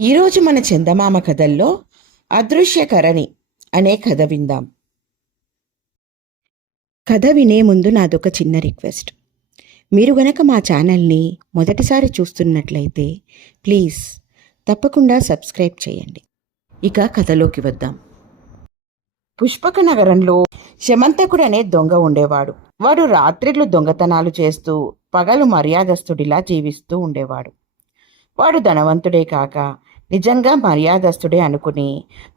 ఈరోజు మన చందమామ కథల్లో అదృశ్యకరణి అనే కథ విందాం. కథ వినే ముందు నాదొక చిన్న రిక్వెస్ట్. మీరు గనక మా ఛానల్ని మొదటిసారి చూస్తున్నట్లయితే ప్లీజ్ తప్పకుండా సబ్స్క్రైబ్ చేయండి. ఇక కథలోకి వద్దాం. పుష్పక నగరంలో శమంతకుడు అనే దొంగ ఉండేవాడు. వాడు రాత్రిళ్ళు దొంగతనాలు చేస్తూ పగలు మర్యాదస్తుడిలా జీవిస్తూ ఉండేవాడు. వాడు ధనవంతుడే కాక నిజంగా మర్యాదస్తుడే అనుకుని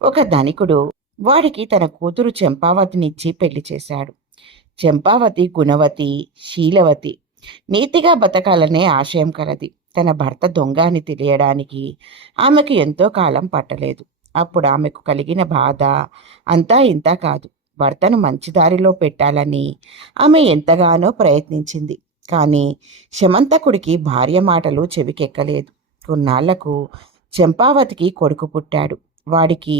ఒక ధనికుడు వాడికి తన కూతురు చెంపావతినిచ్చి పెళ్లి చేశాడు. చెంపావతి గుణవతి, శీలవతి, నీతిగా బతకాలనే ఆశయం కలది. తన భర్త దొంగ అని తెలియడానికి ఆమెకు ఎంతో కాలం పట్టలేదు. అప్పుడు ఆమెకు కలిగిన బాధ అంతా ఇంతా కాదు. భర్తను మంచి దారిలో పెట్టాలని ఆమె ఎంతగానో ప్రయత్నించింది. కానీ శమంతకుడికి భార్య మాటలు చెవికెక్కలేదు. కొన్నాళ్లకు చెంపావతికి కొడుకు పుట్టాడు. వాడికి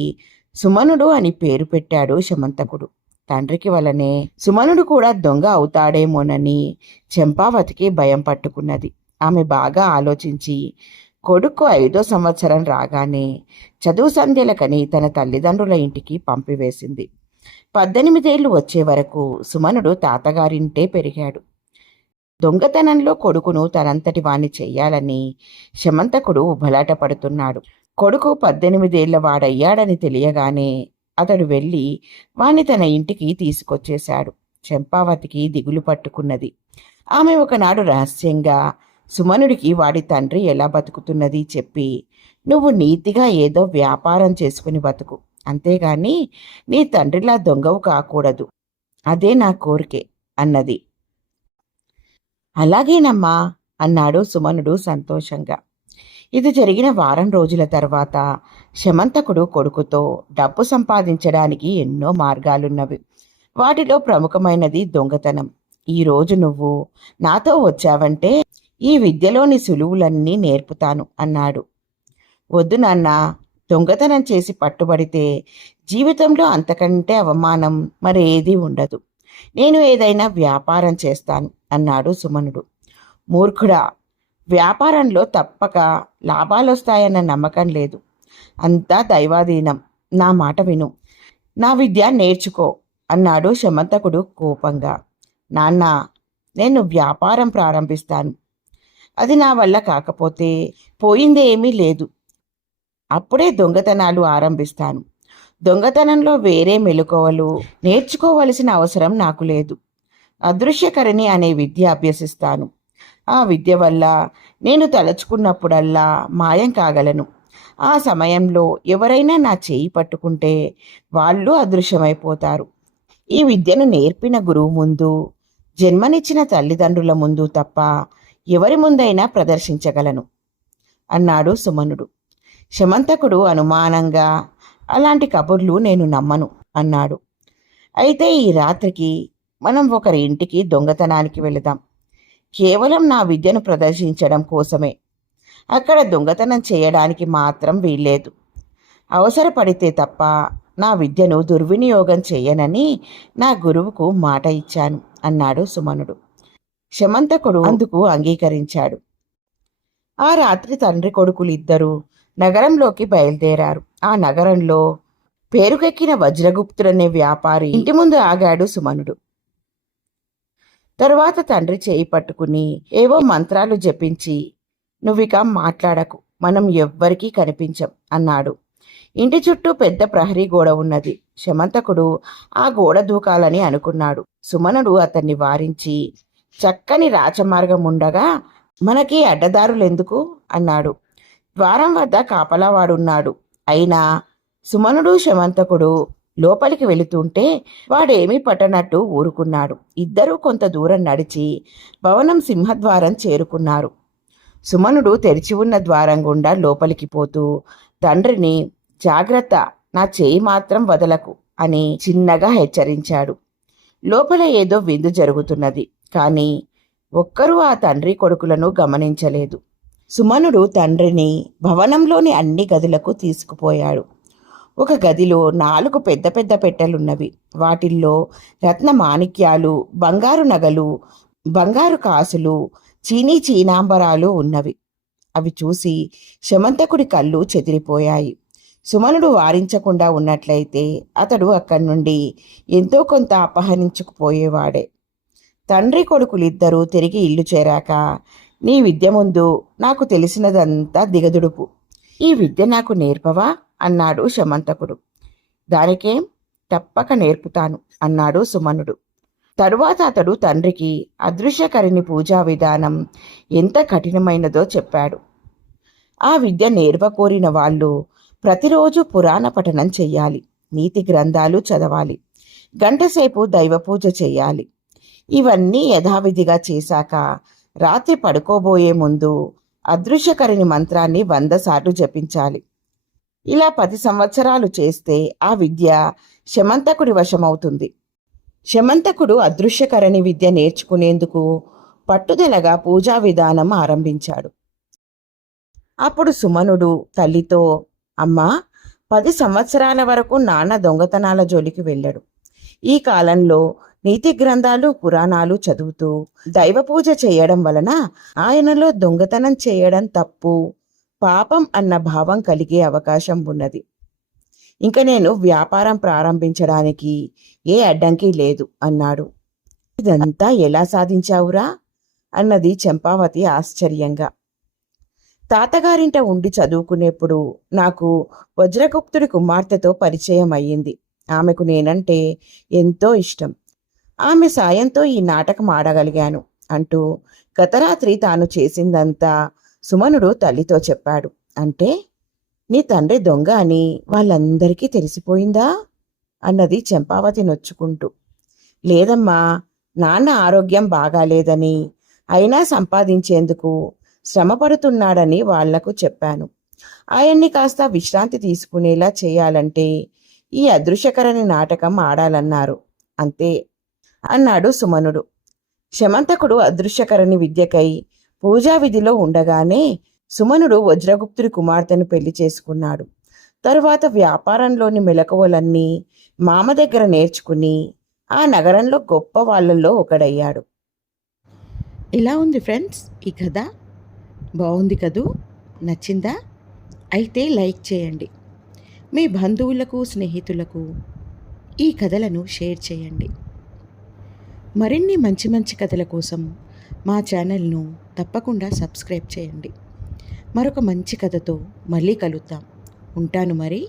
సుమనుడు అని పేరు పెట్టాడు శమంతకుడు. తండ్రికి వలనే సుమనుడు కూడా దొంగ అవుతాడేమోనని చెంపావతికి భయం పట్టుకున్నది. ఆమె బాగా ఆలోచించి కొడుకు 5వ సంవత్సరం రాగానే చదువు సంధ్యలకని తన తల్లిదండ్రుల ఇంటికి పంపివేసింది. 18 ఏళ్ళు వచ్చే వరకు సుమనుడు తాతగారింటే పెరిగాడు. దొంగతనంలో కొడుకును తనంతటి వాణ్ణి చెయ్యాలని శమంతకుడు ఉబలాట పడుతున్నాడు. కొడుకు 18 ఏళ్ల వాడయ్యాడని తెలియగానే అతడు వెళ్ళి వాణ్ణి తన ఇంటికి తీసుకొచ్చేశాడు. చెంపావతికి దిగులు పట్టుకున్నది. ఆమె ఒకనాడు రహస్యంగా సుమనుడికి వాడి తండ్రి ఎలా బతుకుతున్నది చెప్పి, నువ్వు నీతిగా ఏదో వ్యాపారం చేసుకుని బతుకు, అంతేగాని నీ తండ్రిలా దొంగవు కాకూడదు, అదే నా కోరికే అన్నది. అలాగేనమ్మా అన్నాడు సుమనుడు సంతోషంగా. ఇది జరిగిన వారం రోజుల తర్వాత శమంతకుడు కొడుకుతో డబ్బు సంపాదించడానికి ఎన్నో మార్గాలున్నవి. వాటిలో ప్రముఖమైనది దొంగతనం. ఈరోజు నువ్వు నాతో వచ్చావంటే ఈ విద్యలోని సులువులన్నీ నేర్పుతాను అన్నాడు. వద్దు నాన్న, దొంగతనం చేసి పట్టుబడితే జీవితంలో అంతకంటే అవమానం మరేదీ ఉండదు. నేను ఏదైనా వ్యాపారం చేస్తాను అన్నాడు సుమనుడు. మూర్ఖుడా, వ్యాపారంలో తప్పక లాభాలొస్తాయన్న నమ్మకం లేదు. అంతా దైవాధీనం. నా మాట విను, నా విద్య నేర్చుకో అన్నాడు శమంతకుడు కోపంగా. నాన్న, నేను వ్యాపారం ప్రారంభిస్తాను. అది నా వల్ల కాకపోతే పోయిందేమీ లేదు. అప్పుడే దొంగతనాలు ఆరంభిస్తాను. దొంగతనంలో వేరే మెలకువలు నేర్చుకోవలసిన అవసరం నాకు లేదు. అదృశ్యకరణి అనే విద్య అభ్యసిస్తాను. ఆ విద్య వల్ల నేను తలుచుకున్నప్పుడల్లా మాయం కాగలను. ఆ సమయంలో ఎవరైనా నా చేయి పట్టుకుంటే వాళ్ళు అదృశ్యమైపోతారు. ఈ విద్యను నేర్పిన గురువు ముందు, జన్మనిచ్చిన తల్లిదండ్రుల ముందు తప్ప ఎవరి ముందైనా ప్రదర్శించగలను అన్నాడు సుమనుడు. శమంతకుడు అనుమానంగా, అలాంటి కబుర్లు నేను నమ్మను అన్నాడు. అయితే ఈ రాత్రికి మనం ఒకరి ఇంటికి దొంగతనానికి వెళదాం. కేవలం నా విద్యను ప్రదర్శించడం కోసమే. అక్కడ దొంగతనం చేయడానికి మాత్రం వీల్లేదు. అవసరపడితే తప్ప నా విద్యను దుర్వినియోగం చేయనని నా గురువుకు మాట ఇచ్చాను అన్నాడు సుమనుడు. శమంతకుడు అందుకు అంగీకరించాడు. ఆ రాత్రి తండ్రి కొడుకులు ఇద్దరూ నగరంలోకి బయలుదేరారు. ఆ నగరంలో పేరుకెక్కిన వజ్రగుప్తుడనే వ్యాపారి ఇంటి ముందు ఆగాడు సుమనుడు. తరువాత తండ్రి చేయి పట్టుకుని ఏవో మంత్రాలు జపించి, నువ్విక మాట్లాడకు, మనం ఎవ్వరికీ కనిపించం అన్నాడు. ఇంటి చుట్టూ పెద్ద ప్రహరీ గోడ ఉన్నది. శమంతకుడు ఆ గోడ దూకాలని అనుకున్నాడు. సుమనుడు అతన్ని వారించి, చక్కని రాచమార్గం ఉండగా మనకి అడ్డదారులెందుకు అన్నాడు. ద్వారం వద్ద కాపలావాడున్నాడు. అయినా సుమనుడు శమంతకుడు లోపలికి వెళుతుంటే వాడేమీ పట్టనట్టు ఊరుకున్నాడు. ఇద్దరూ కొంత దూరం నడిచి భవనం సింహద్వారం చేరుకున్నారు. సుమనుడు తెరిచి ఉన్న ద్వారం గుండా లోపలికి పోతూ తండ్రిని, జాగ్రత్త, నా చేయి మాత్రం వదలకు అని చిన్నగా హెచ్చరించాడు. లోపల ఏదో విందు జరుగుతున్నది. కానీ ఒక్కరూ ఆ తండ్రి కొడుకులను గమనించలేదు. సుమనుడు తండ్రిని భవనంలోని అన్ని గదులకు తీసుకుపోయాడు. ఒక గదిలో 4 పెద్ద పెద్ద పెట్టెలున్నవి. వాటిల్లో రత్న మాణిక్యాలు, బంగారు నగలు, బంగారు కాసులు, చీనాంబరాలు ఉన్నవి. అవి చూసి శమంతకుడి కళ్ళు చెదిరిపోయాయి. సుమనుడు వారించకుండా ఉన్నట్లయితే అతడు అక్కడి నుండి ఎంతో కొంత అపహరించుకుపోయేవాడే. తండ్రి కొడుకులిద్దరూ తిరిగి ఇల్లు చేరాక, నీ విద్య ముందు నాకు తెలిసినదంతా దిగదుడుపు. ఈ విద్య నాకు నేర్పవా అన్నాడు శమంతకుడు. దానికేం, తప్పక నేర్పుతాను అన్నాడు సుమనుడు. తరువాత అతడు తండ్రికి అదృశ్యకరిణి పూజా విధానం ఎంత కఠినమైనదో చెప్పాడు. ఆ విద్య నేర్వకోరిన వాళ్ళు ప్రతిరోజు పురాణ పఠనం చెయ్యాలి, నీతి గ్రంథాలు చదవాలి, గంటసేపు దైవపూజ చెయ్యాలి. ఇవన్నీ యథావిధిగా చేశాక రాత్రి పడుకోబోయే ముందు అదృశ్యకరిణి మంత్రాన్ని 100 సార్లు జపించాలి. ఇలా 10 సంవత్సరాలు చేస్తే ఆ విద్య శమంతకుడి వశమవుతుంది. శమంతకుడు అదృశ్యకరణి విద్య నేర్చుకునేందుకు పట్టుదలగా పూజా విధానం ఆరంభించాడు. అప్పుడు సుమనుడు తల్లితో, అమ్మా, 10 సంవత్సరాల వరకు నాన్న దొంగతనాల జోలికి వెళ్ళాడు. ఈ కాలంలో నీతి గ్రంథాలు పురాణాలు చదువుతూ దైవ పూజ చేయడం వలన ఆయనలో దొంగతనం చేయడం తప్పు, పాపం అన్న భావం కలిగే అవకాశం ఉన్నది. ఇంక నేను వ్యాపారం ప్రారంభించడానికి ఏ అడ్డంకి లేదు అన్నాడు. ఇదంతా ఎలా సాధించావురా అన్నది చంపావతి ఆశ్చర్యంగా. తాతగారింట ఉండి చదువుకునేప్పుడు నాకు వజ్రగుప్తుడి కుమార్తెతో పరిచయం అయ్యింది. ఆమెకు నేనంటే ఎంతో ఇష్టం. ఆమె సాయంతో ఈ నాటకం ఆడగలిగాను అంటూ గతరాత్రి తాను చేసిందంతా సుమనుడు తల్లితో చెప్పాడు. అంటే నీ తండ్రి దొంగ అని వాళ్ళందరికీ తెలిసిపోయిందా అన్నది చంపావతి నొచ్చుకుంటూ. లేదమ్మా, నాన్న ఆరోగ్యం బాగాలేదని, అయినా సంపాదించేందుకు శ్రమపడుతున్నాడని వాళ్లకు చెప్పాను. ఆయన్ని కాస్త విశ్రాంతి తీసుకునేలా చేయాలంటే ఈ అదృశ్యకరణి నాటకం ఆడాలన్నారు, అంతే అన్నాడు సుమనుడు. శమంతకుడు అదృశ్యకరణి విద్యకై పూజా విధిలో ఉండగానే సుమనుడు వజ్రగుప్తుడి కుమార్తెను పెళ్లి చేసుకున్నాడు. తరువాత వ్యాపారంలోని మెలకువలన్నీ మామ దగ్గర నేర్చుకుని ఆ నగరంలో గొప్ప వాళ్ళల్లో ఒకడయ్యాడు. ఇలా ఉంది ఫ్రెండ్స్ ఈ కథ. బాగుంది కదూ? నచ్చిందా? అయితే లైక్ చేయండి. మీ బంధువులకు స్నేహితులకు ఈ కథలను షేర్ చేయండి. మరిన్ని మంచి మంచి కథల కోసం మా ఛానల్ను తప్పకుండా సబ్స్క్రైబ్ చేయండి. మరొక మంచి కథతో మళ్ళీ కలుద్దాం. ఉంటాను మరి.